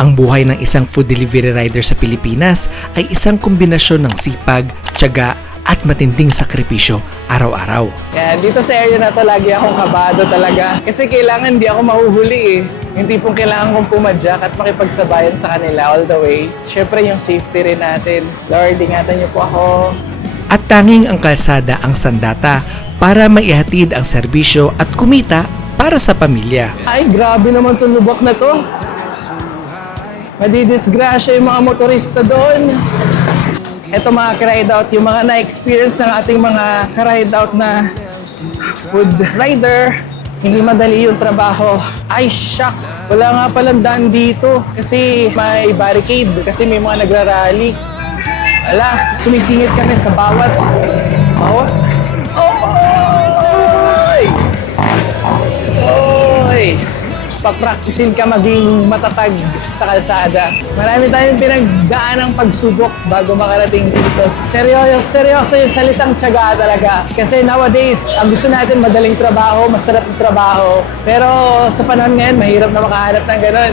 Ang buhay ng isang food delivery rider sa Pilipinas ay isang kombinasyon ng sipag, tiyaga at matinding sakripisyo araw-araw. Yan, dito sa area na to lagi akong kabado talaga. Kasi kailangan di ako mahuhuli eh. Yung tipong kailangan kong pumadyak at makipagsabayan sa kanila all the way. Siyempre yung safety rin natin. Lord, ingatan niyo po ako. At tanging ang kalsada ang sandata para maihatid ang serbisyo at kumita para sa pamilya. Ay, grabe naman itong lubak na to. Madidisgrasya yung mga motorista doon. Ito mga ka-ride out, yung mga na-experience ng ating mga ka-ride out na food rider. Hindi madali yung trabaho. Ay, shucks! Wala nga palang daan dito kasi may barricade, kasi may mga nagrarally. Ala, sumisingit kami sa bawat. Oy! Oy! Papraktisin ka maging matatag sa kalsada. Marami tayong pinagdaan ng pagsubok bago makarating dito. Seryoso yung salitang tiyaga talaga. Kasi nowadays, ang gusto natin madaling trabaho, masarap yung trabaho. Pero sa panahon ngayon, mahirap na makahanap ng ganun.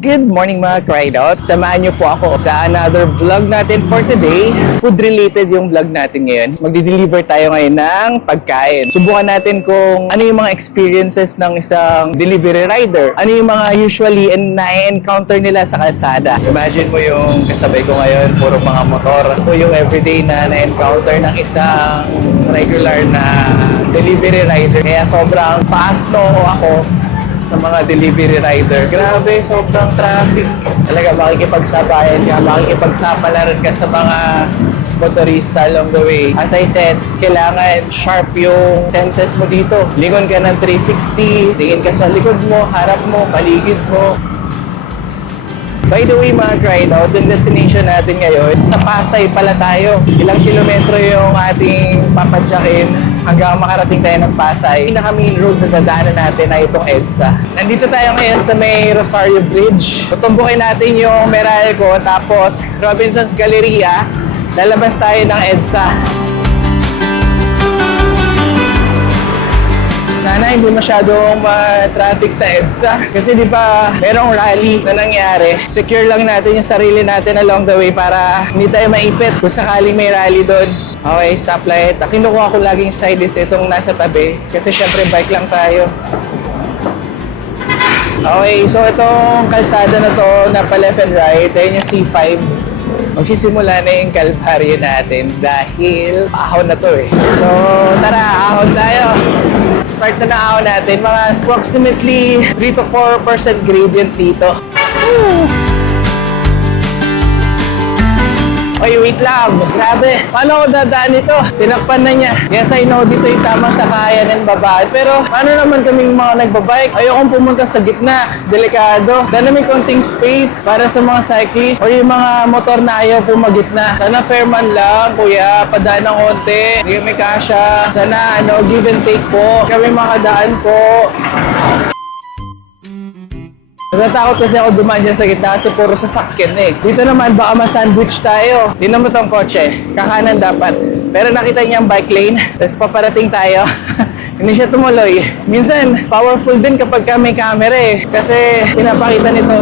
Good morning mga ka-ride out. Samahan niyo po ako sa another vlog natin for today. Food related yung vlog natin ngayon. Magdi-deliver tayo ngayon ng pagkain. Subukan natin kung ano yung mga experiences ng isang delivery rider. Ano yung mga usually na-encounter nila sa kalsada. Imagine mo yung kasabay ko ngayon, puro mga motor. Ito yung everyday na na-encounter ng isang regular na delivery rider. Kaya sobrang fast ako sa mga delivery rider. Grabe, sobrang traffic. Talaga makikipagsabayan ka, makikipagsapalaran ka sa mga motorista along the way. As I said, kailangan sharp yung senses mo dito. Lingon ka ng 360, tingin ka sa likod mo, harap mo, paligid mo. By the way mga ka-ride out, yung destination natin ngayon, sa Pasay pala tayo. Ilang kilometro yung ating papadyakin hanggang makarating tayo ng Pasay. Pinaka-main road na dadaanan natin ay itong EDSA. Nandito tayo ngayon sa may Rosario Bridge. Tutumbukin natin yung Meralco, tapos Robinson's Galleria. Lalabas tayo ng EDSA. Sana hindi masyadong traffic sa EDSA. Kasi di ba merong rally na nangyari. Secure lang natin yung sarili natin along the way para hindi tayo maipit kung sakaling may rally doon. Okay, stoplight. Kinukuha ko laging side is itong nasa tabi. Kasi syempre bike lang tayo. Okay, so itong kalsada na to na pa left and right, ayun yung C5. Magsisimula na yung kalbaryo natin dahil ahon na to eh. So tara, ahon tayo. Start na ahon natin. Mga approximately 3 to 4% gradient dito. Oy, wait lang. Grabe. Paano ako dadaan ito? Tinakpan na niya. Yes, I know dito yung tamang sakayan and babaan. Pero paano naman kaming mga nagbabike? Ayokong pumunta sa gitna. Delikado. Sana may konting space para sa mga cyclist o yung mga motor na ayaw pumagitna. Sana fair man lang, kuya. Padaan ng konti. Hindi may kasya. Sana give and take po. Kami makadaan po. Natatakot kasi ako dumaan dyan sa gitna kasi puro sasakyan eh. Dito naman baka ma-sandwich tayo. Tingnan mo tong kotse. Kakanan dapat. Pero nakita niya ang bike lane. Tapos paparating tayo. Hindi siya tumuloy. Minsan, powerful din kapag may camera eh. Kasi pinapakita nito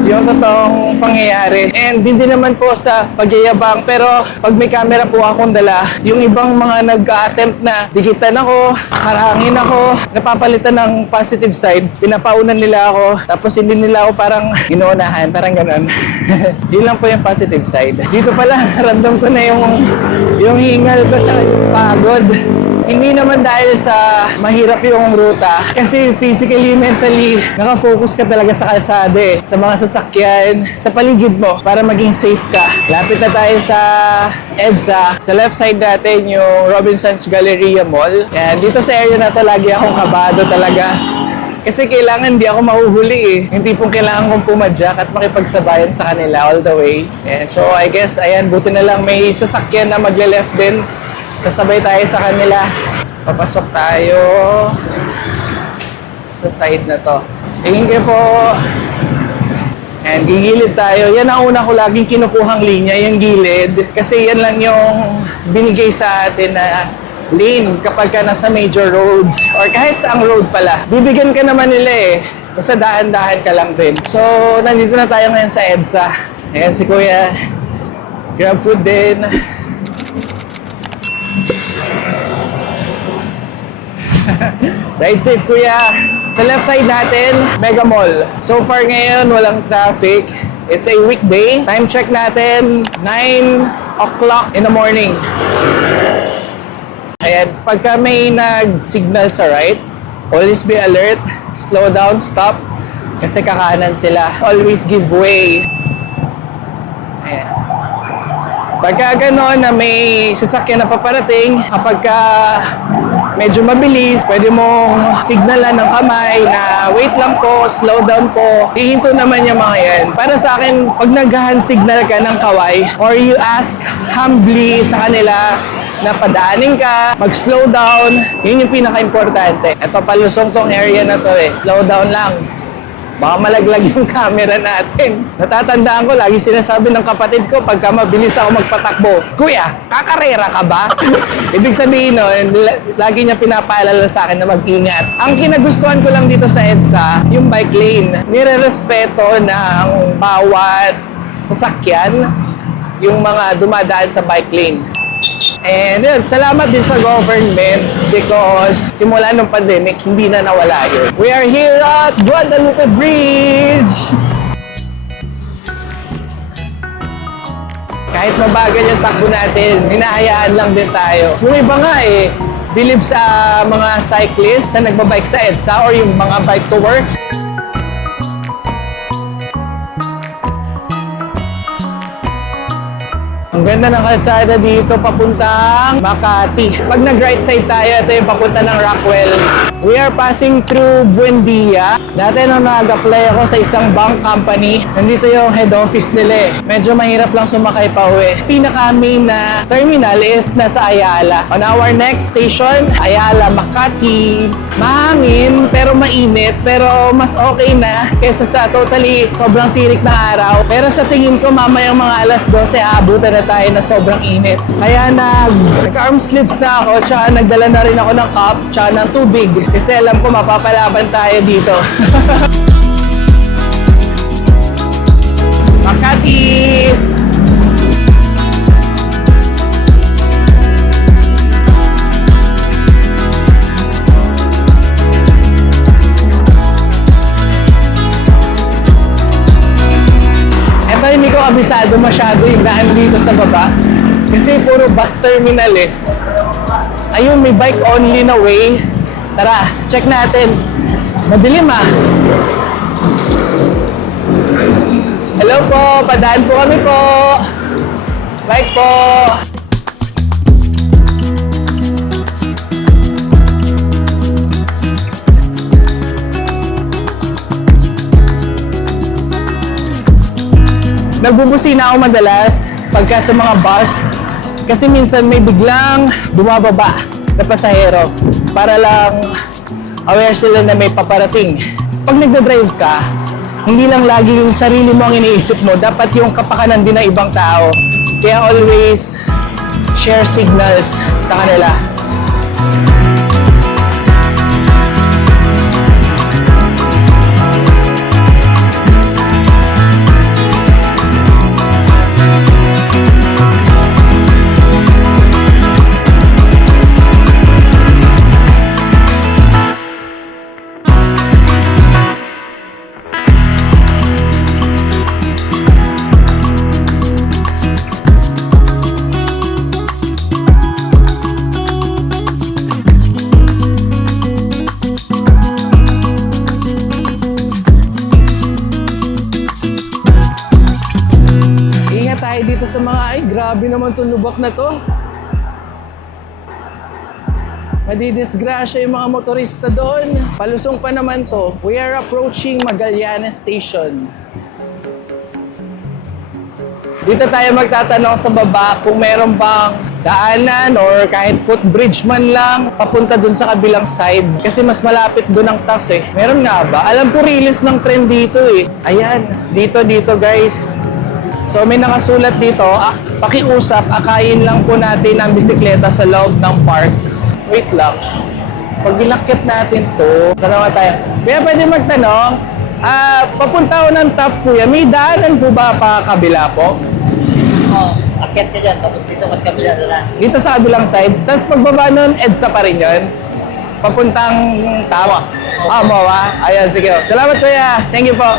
yung totoong pangyayari. And hindi naman po sa pagyayabang. Pero pag may camera po akong dala, yung ibang mga nag-attempt na dikitan ako, harangin ako, napapalitan ng positive side. Pinapaunan nila ako. Tapos hindi nila ako parang inuunahan. Parang ganun. Yun lang po yung positive side. Dito pala, ramdam ko na yung hingal ko tsaka yung pagod. Hindi naman dahil sa mahirap yung ruta. Kasi physically, mentally, nakafocus ka talaga sa kalsada eh. Sa mga sasakyan, sa paligid mo para maging safe ka. Lapit na tayo sa EDSA. Sa left side natin yung Robinson's Galleria Mall. Yan, dito sa area na to lagi akong kabado talaga. Kasi kailangan di ako mahuhuli eh. Yung tipong kailangan kong pumadyak at makipagsabayan sa kanila all the way. And so I guess, ayan, buti na lang may sasakyan na magle-left din. Sasabay tayo sa kanila. Papasok tayo sa side na to. Tingin kayo po. And gigilid tayo. Yan ang una ko laging kinukuhang linya, yung gilid. Kasi yan lang yung binigay sa atin na lane kapag ka nasa major roads or kahit saang road pala. Bibigyan ka naman nila eh. Basta dahan-dahan ka lang din. So, nandito na tayo ngayon sa EDSA. Ayan si Kuya. Grab food din. Ride safe, Kuya. Sa left side natin, Mega Mall. So far ngayon, walang traffic. It's a weekday. Time check natin, 9 o'clock in the morning. Ayan, pagka may nag-signal sa right, always be alert, slow down, stop, kasi kakanan sila. Always give way. Ayan. Pagka gano'n na may sasakyan na paparating, kapag ka medyo mabilis, pwede mong signalan ng kamay na wait lang po, slow down po. Hihinto naman yung mga yan. Para sa akin, pag nag-hand signal ka ng kaway or you ask humbly sa kanila na padaanin ka, mag-slow down, yun yung pinaka-importante. Ito, palusong tong area na to eh. Slow down lang. Baka malaglag yung camera natin. Natatandaan ko, lagi sinasabi ng kapatid ko, pagka mabilis ako magpatakbo, Kuya, kakarera ka ba? Ibig sabihin nun, lagi niya pinapaalala sa akin na mag-ingat. Ang kinagustuhan ko lang dito sa EDSA, yung bike lane. Nire-respeto ng bawat sasakyan, yung mga dumadaan sa bike lanes. And yun, salamat din sa government because simula nung pandemic, hindi na nawala yun. We are here at Guadalupe Bridge! Kahit mabagal yung takbo natin, hinahayaan lang din tayo. Yung iba nga eh, believe sa mga cyclists na nagbabike sa EDSA or yung mga bike to work. Ang ganda ng kalsada dito papuntang Makati. Pag nag-right side tayo, ito yung papunta ng Rockwell. We are passing through Buendia. Dati nung nag-apply ako sa isang bank company, nandito yung head office nila eh. Medyo mahirap lang sumakay pa uwi. Pinaka-main na terminal is nasa Ayala. On our next station, Ayala, Makati. Mahangin, pero mainit. Pero mas okay na kesa sa totally sobrang tirik na araw. Pero sa tingin ko, mamayang mga alas 12, aabutan na tayo na sobrang init. Kaya nag-arm sleeves na ako, tsaka nagdala na rin ako ng cup, tsaka ng tubig. Kasi alam ko mapapalaban tayo dito. Makati! Ito hindi ko kabisado masyado yung daan dito sa baba. Kasi puro bus terminal eh. Ayun, may bike only na way. Tara, check natin. Madilim ah. Hello po, padaan po kami po. Bike po. Nagbubusina ako madalas pagka sa mga bus kasi minsan may biglang bumababa na pasahero para lang aware sila na may paparating. Pag nagdadrive ka, hindi lang lagi yung sarili mo ang iniisip mo, dapat yung kapakanan din ng ibang tao. Kaya always share signals sa kanila. Dito sa mga, ay grabe naman itong lubak na to. Madidisgrasya yung mga motorista doon. Palusong pa naman to. We are approaching Magallanes Station. Dito tayo magtatanong sa baba kung meron bang daanan or kahit footbridge man lang papunta dun sa kabilang side. Kasi mas malapit dun ang TAF eh. Meron nga ba? Alam ko release ng trend dito eh. Ayan, dito guys. So may nakasulat dito, pakiusap, akayin lang po natin ang bisikleta sa loob ng park. Wait lang. Pag inakit natin to, tanong tayo. Kaya pwede magtanong, papunta ko ng top kuya, may daanan po ba pa kabila po? Oh, akyat ka dyan, tapos dito mas kabila na. Dito sa kabilang side. Tapos pagbaba nun, EDSA pa rin yun. Papuntang tawa. Mawa. Ayun, sige. Salamat kuya. Thank you po.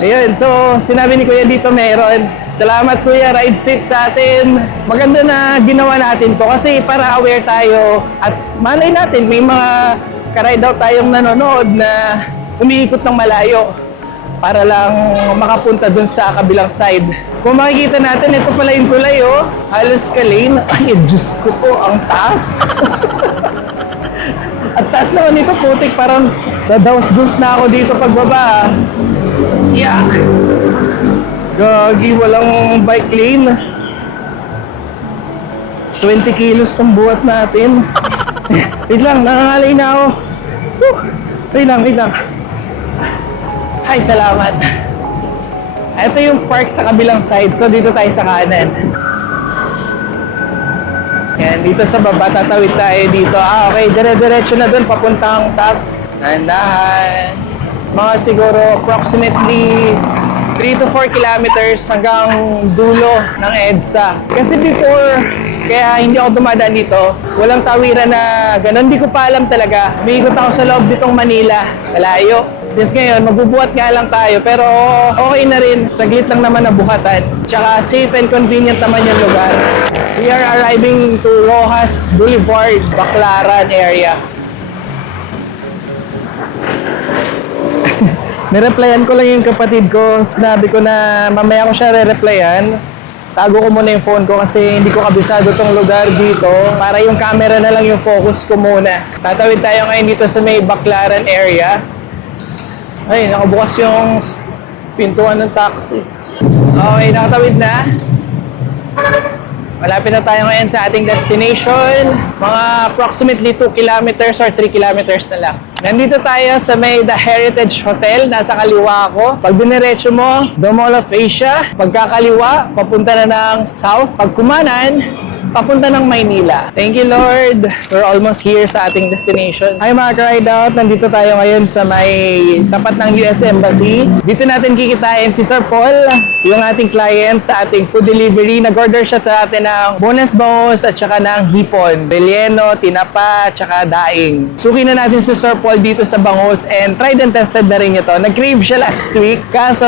Ayun, so sinabi ni kuya dito meron. Salamat kuya, ride safe sa atin. Maganda na ginawa natin to kasi para aware tayo at malay natin may mga ka-ride out tayong nanonood na umiikot ng malayo para lang makapunta dun sa kabilang side. Kung makikita natin, ito pala yung tulay oh. Halos ka-lane. Ay, Diyos ko po, ang taas. At taas naman ito, putik, parang dadaos-dus na ako dito pagbaba. Yeah. Gagi, walang bike lane. 20 kilos ng buhat natin. Wait lang, nangangalay na ako. Wait lang. Ay, salamat. Ito yung park sa kabilang side. So, dito tayo sa kanan. Yan, dito sa baba, tatawid tayo dito. Okay, dire-diretso na dun, papuntang top. Dahan-dahan. Mga siguro approximately 3 to 4 kilometers hanggang dulo ng EDSA. Kasi before, kaya hindi ako dumadaan dito, walang tawiran na gano'n. Hindi ko pa alam talaga. May ikot ako sa loob ditong Manila. Malayo. Yes, ngayon, magbubuhat nga lang tayo. Pero okay na rin. Saglit lang naman na buhatan. Tsaka safe and convenient naman yung lugar. We are arriving to Rojas Boulevard, Baclaran area. Nireplyan ko lang yung kapatid ko. Sinabi ko na mamaya ko siya re-replyan. Tago ko muna yung phone ko kasi hindi ko kabisado tong lugar dito. Para yung camera na lang yung focus ko muna. Tatawid tayo ngayon dito sa may Baclaran area. Ay, nakabukas yung pintuan ng taxi. Okay, nakatawid na. Malapit na tayo ngayon sa ating destination. Mga approximately 2 kilometers or 3 kilometers na lang. Nandito tayo sa may The Heritage Hotel. Nasa kaliwa ko. Pag diniretso mo, The Mall of Asia. Pagkakaliwa, papunta na ng south. Pag kumanan, papunta ng Maynila. Thank you, Lord. We're almost here sa ating destination. Hi mga ka-ride out. Nandito tayo ngayon sa may tapat ng US Embassy. Dito natin kikitain si Sir Paul, yung ating client sa ating food delivery. Nag-order siya sa atin ng bonus bangus at saka ng hipon, relleno, tinapa, at saka daing. Suki na natin si Sir Paul dito sa bangus and tried and tested na rin ito. Nag-crave siya last week. Kaso,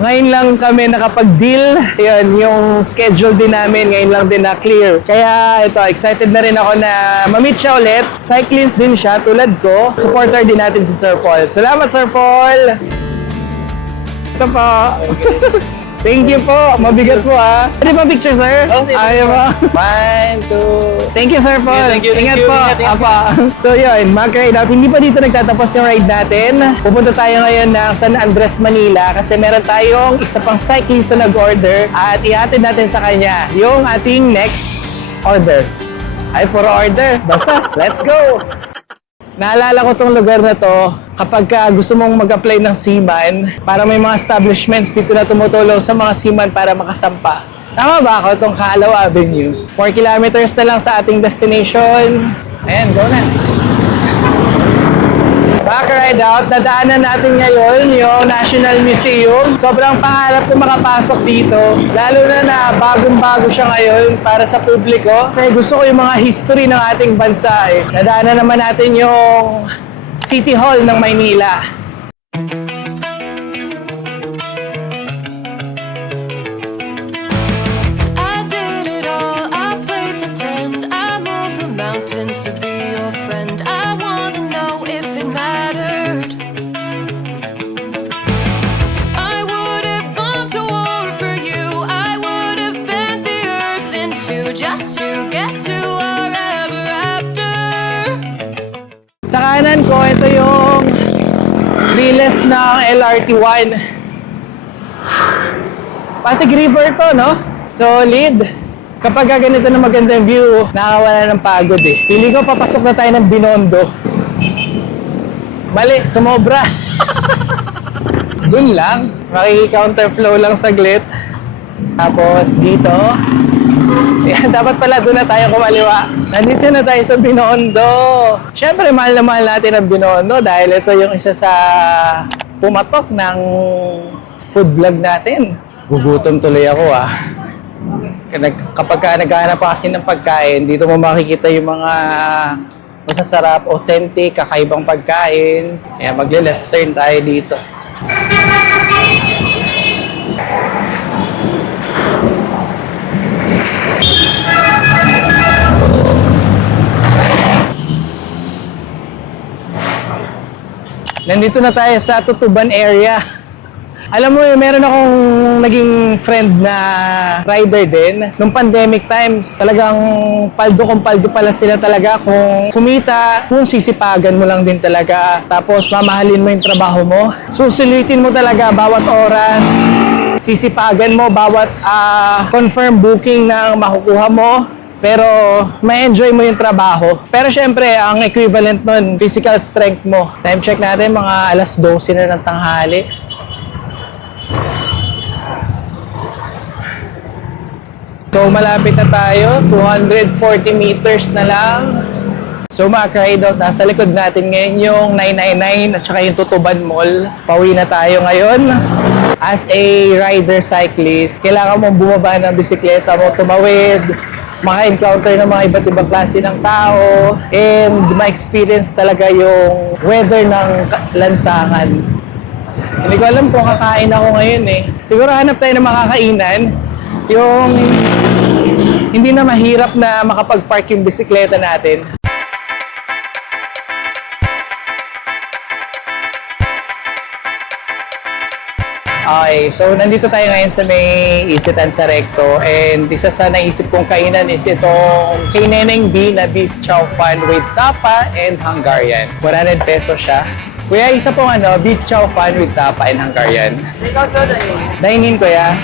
ngayon lang kami nakapag-deal. Yun, yung schedule din namin ngayon lang din na clear. Kaya ito, excited na rin ako na ma-meet siya ulit. Cyclist din siya, tulad ko. Supporter din natin si Sir Paul. Salamat, Sir Paul! Ito po. Thank you po. Mabigat po ha. Pwede ba picture, sir? Oh, sige. Ayaw mo. 1, 2. Thank you, Sir Paul. Thank you. Ingat po. Ingat. Apa. So yun, mag-ride out. Hindi pa dito nagtatapos yung ride natin. Pupunta tayo ngayon ng San Andres, Manila kasi meron tayong isa pang cyclist na nag-order at ihatid natin sa kanya yung ating next order. Ay, puro order. Basta, let's go! Naalala ko tong lugar na to kapag gusto mong mag-apply ng seaman para may mga establishments dito na tumutulong sa mga seaman para makasampa. Tama ba ako itong Kaalaw Avenue? 4 kilometers na lang sa ating destination. Ayan, go na! Back ride out, nadaanan natin ngayon yung National Museum. Sobrang pangarap ko makapasok dito. Lalo na bagong-bago siya ngayon para sa publiko. Kasi gusto ko yung mga history ng ating bansa eh. Nadaanan naman natin yung City Hall ng Maynila. I did it all, I played pretend, I moved the mountains to be your friend. I wanna know if it mattered. I would have gone to war for you, I would have bent the earth in two just to get to our ever after. Sa kanan ko, ito yung riles ng LRT1. Pasig River to, no? Solid. Kapag ganito na magandang view, nakawala ng pagod eh. Pili ko, papasok na tayo ng Binondo. Mali, sumobra. Dun lang. Makiki-counterflow lang saglit. Tapos dito, Yan, dapat pala doon na tayo kumaliwa. Nandito na tayo sa Binondo. Siyempre, mahal na mahal natin ang Binondo dahil ito yung isa sa pumatok ng food vlog natin. Gugutom tuloy ako Kapag naghahanap pa kasi ng pagkain, dito mo makikita yung mga masasarap, authentic, kakaibang pagkain. Kaya magle-left turn tayo dito. Nandito na tayo sa Tutuban area. Alam mo, meron akong naging friend na rider din. Nung pandemic times, talagang paldo kung paldo pala sila talaga kung kumita, kung sisipagan mo lang din talaga. Tapos mamahalin mo yung trabaho mo. Susulitin mo talaga bawat oras. Sisipagan mo bawat confirm booking na makukuha mo. Pero ma-enjoy mo yung trabaho. Pero syempre, ang equivalent nun, physical strength mo. Time check natin, mga 12:00 na ng tanghali. So malapit na tayo, 240 meters na lang. So mga ka-rideout, nasa likod natin ngayon yung 999 at saka yung Tutuban Mall. Pauwi na tayo ngayon. As a rider cyclist, kailangan mong bumaba ng bisikleta mo, tumawid, maka-encounter ng mga iba't ibang klase ng tao, and ma-experience talaga yung weather ng lansangan. Hindi ko alam kung kakain ako ngayon Siguro hanap tayo ng makakainan. Yung hindi na mahirap na makapag-park yung bisikleta natin. Okay, so nandito tayo ngayon sa may Isitan sa Recto, and isa sa naisip kong kainan is itong kay Neneng B na beef chow fan with tapa and Hungarian. 100 pesos siya. Kuya, isa pong beef chow fan with tapa and Hungarian. Dine-in, kuya.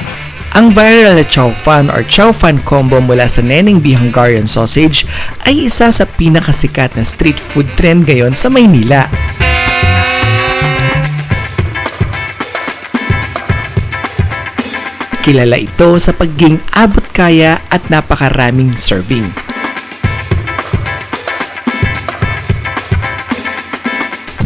Ang viral na chow fan or chow fan combo mula sa Neneng B Hungarian Sausage ay isa sa pinakasikat na street food trend ngayon sa Maynila. Kilala ito sa pagiging abot kaya at napakaraming serving.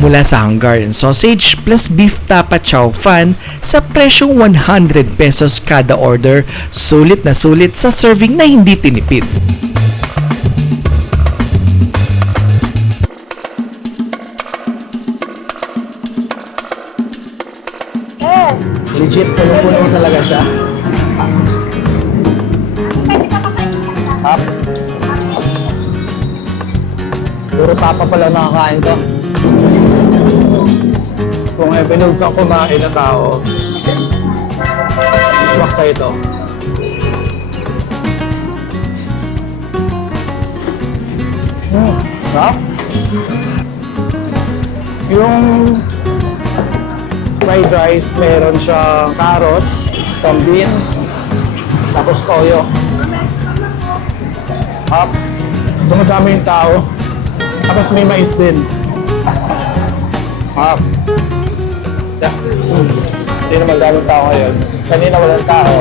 Mula sa Hungarian sausage plus beef tapa chow fan sa presyong 100 pesos kada order, sulit na sulit sa serving na hindi tinipid. Legit, puno-puno talaga siya. Up. Puro tapa pala nakakain to. Kung may bilog kang kumain na tao, swak sa ito. Sarap. Yung fried rice, meron siya carrots, beans, tapos toyo. Up. Dumadami yung tao. Tapos may mais din. Up. Yeah. Sino magdaming tao ngayon? Kanina walang tao.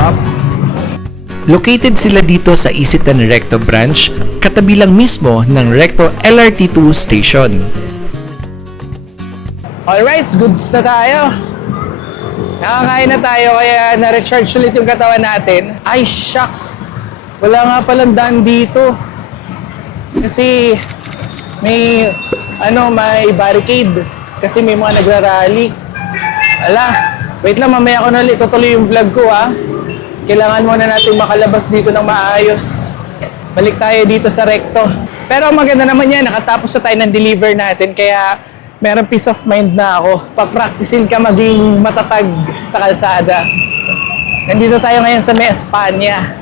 Up. Located sila dito sa Isitan Recto branch, katabi lang mismo ng Recto LRT2 station. Alright, goods na tayo. Nakakain na tayo kaya na-recharge ulit yung katawan natin. Ay, shucks! Wala nga palang daan dito. Kasi may barricade. Kasi may mga nagrarally. Ala, wait lang, mamaya ko na ulit tutuloy yung vlog ko Kailangan muna natin makalabas dito ng maayos. Balik tayo dito sa Recto. Pero maganda naman yan, nakatapos na tayo ng deliver natin. Kaya meron peace of mind na ako. Papracticein ka maging matatag sa kalsada. Nandito tayo ngayon sa May Espanya.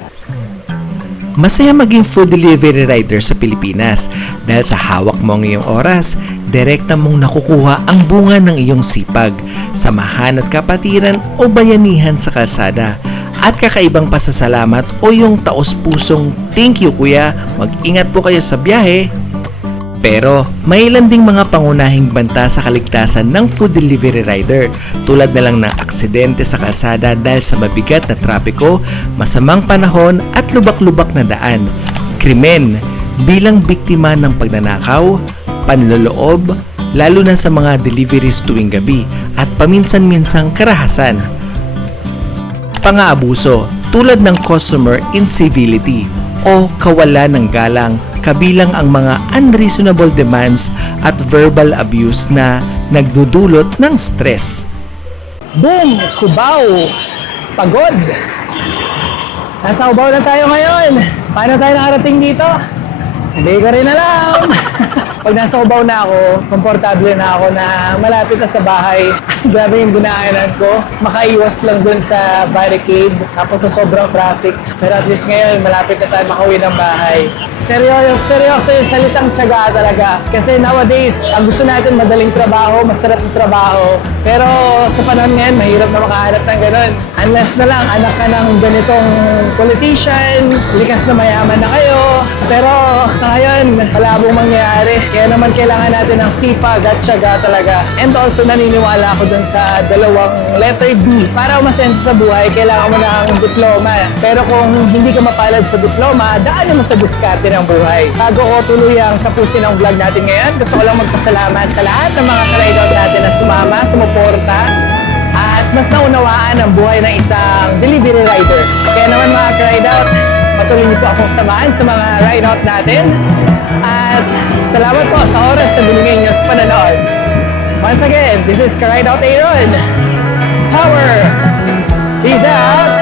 Masaya maging food delivery rider sa Pilipinas dahil sa hawak mo ang iyong oras, direkta mong nakukuha ang bunga ng iyong sipag, samahan at kapatiran o bayanihan sa kalsada, at kakaibang pasasalamat o yung taos-pusong thank you kuya, mag-ingat po kayo sa biyahe. Pero may ilan ding mga pangunahing banta sa kaligtasan ng food delivery rider tulad na lang ng aksidente sa kalsada dahil sa mabigat na trapiko, masamang panahon at lubak-lubak na daan, krimen bilang biktima ng pagnanakaw, panloloob, lalo na sa mga deliveries tuwing gabi at paminsan-minsang karahasan. Pang-aabuso tulad ng customer incivility o kawalan ng galang kabilang ang mga unreasonable demands at verbal abuse na nagdudulot ng stress. Boom! Cubao! Pagod! Nasa Cubao na tayo ngayon. Paano tayo nakarating dito? Hindi ko rin alam. Pag nasa Cubao na ako, komportable na ako na malapit na sa bahay. Grabe yung dinaanan ko. Makaiwas lang dun sa barricade. Tapos sa sobrang traffic. Pero at least ngayon, malapit na tayo makauwi ng bahay. Seryoso yung salitang tiyaga talaga. Kasi nowadays, ang gusto natin madaling trabaho, masarap yung trabaho. Pero sa panahon ngayon, mahirap na makahanap ng ganun. Unless na lang, anak ka ng ganitong politician, likas na mayaman na kayo. Pero sa ngayon, malabong mangyayari. Kaya naman kailangan natin ng sipag at tiyaga talaga. And also, naniniwala ako dun sa dalawang letter B. Para umasenso sa buhay, kailangan mo ng diploma. Pero kung hindi ka mapalad sa diploma, daanin mo sa diskarte ng buhay. Bago ko tuluyang tapusin ang vlog natin ngayon, gusto ko lang magpasalamat sa lahat ng mga ka-rideout natin na sumama, sumuporta, at mas naunawaan ang buhay ng isang delivery rider. Kaya naman mga ka-rideout, patuloy niyo po akong samahan sa mga ride-out natin. At salamat po sa oras na binigay niyo sa panonood. Once again, this is Ka-Rideout Aaron. Power! Peace out!